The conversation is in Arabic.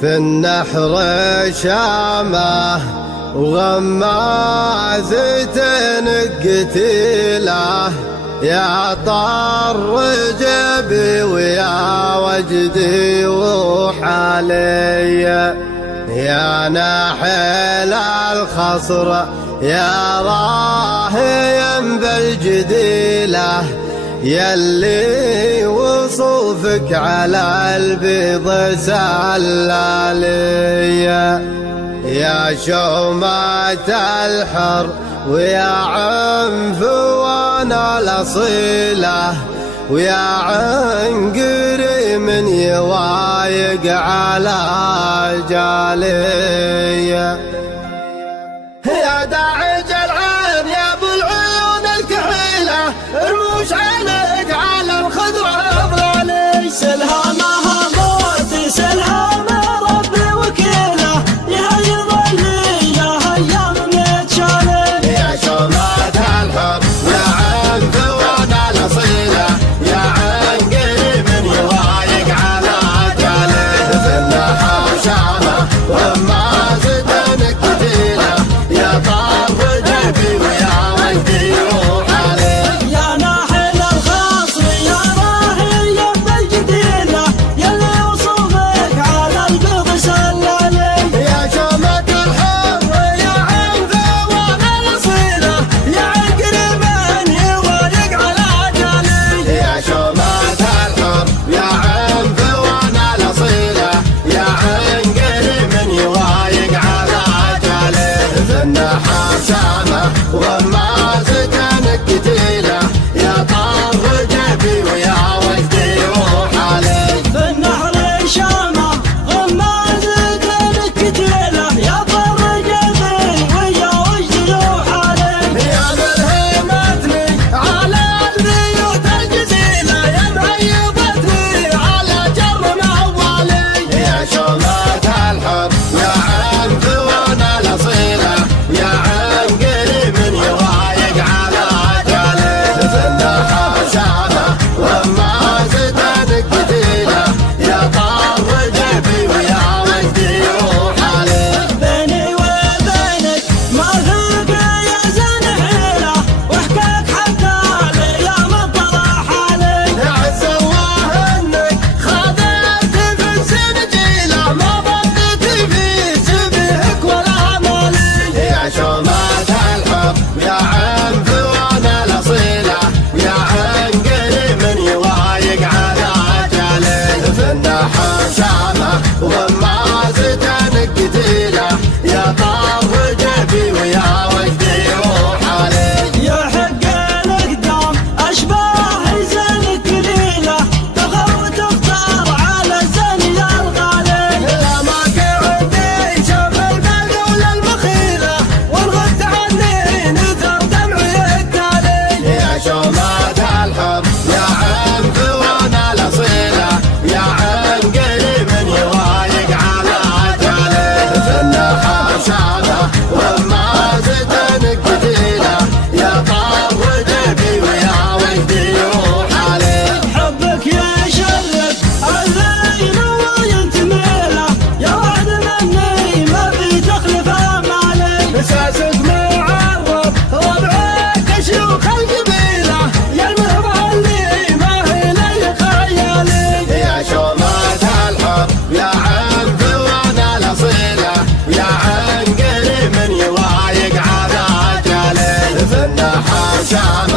في النحر شامه وغمازة قتيله يا طر جبي ويا وجدي وحالي يا ناحل الخصر يا راهيا بالجديله يلي وصوفك على البيض سلالي يا شومة الحر ويا عنفوان الأصيلة ويا عنقري من يوايق على جالي يا داعج العين يا ابو العيون الكحيلة رموش عينك على الخضرة افضلي سلهامها موتي سلهامها ربي وكيله يهيض لي يا هيام متشالي يا شومة الحر يا عنفوان الأصيلة يا عنقري من يوايق على جالي في النحر شامه وغمازة قتيله يا طر جبي ويا وجدي وحالي يا ناحل الخصر يا راهي بالجديله يلي وصوفك على البيض سلالي يا شومة الحر يا عنفوان الأصيلة يا عقري من يوايق على جالي يا شومة الحر يا عنفوان الأصيلة يا عنقري من يوايق على جالي في النحر شامه وغمازة قتيله يا طر جبي ويا وجدي وحالي في النحر شامه غمازة الكتيله يا طر جبي ويا وجدي وحالي يا ملهمتني على البيوت الجزيلة يا مهيبتني على جر موالي يا شومة الحر يا عنفوان الأصيلة يا عنقري من يوايق على جالي في النحر شامه وغمازة قتيله يا طر جبي ويا وجدي وحالي بيني وبينك ما فيك يا زين حيله واحكاك حتى الايام الطرح علي عز الله انك خذلت في السنجيله ما ضبطت في شبهك ولا مالي يا شومة الحر يا عنفوان الأصيلة يا عنقري من يوايق على جالي في النحر شامه وغمازة قتيله يا طر جبي ويا وجدي وحالي يا حق الاقدام اشباه زين قليله تغر وتختار على الزين يا الغالي لا ما عندي شوف البذول المخيلة والغد عني نثر دمعي التالي يا شومة الحر يا عنفوان الأصيلة يا عنقري من يوايق على جالي في النحر شامه وغمازة قتيله يا طر جبي ويا وجدي وحالي حبك يشرف الليل وينتميله يا وعد مني ما في تخلف امالي مساسك معرض ربعك شيوخ القبيلة يا المهبة اللي ما هي لي خيالي يا شومة الحر يا عنفوان الأصيلة يا عنقري من يوايق على جالي في النحر شامه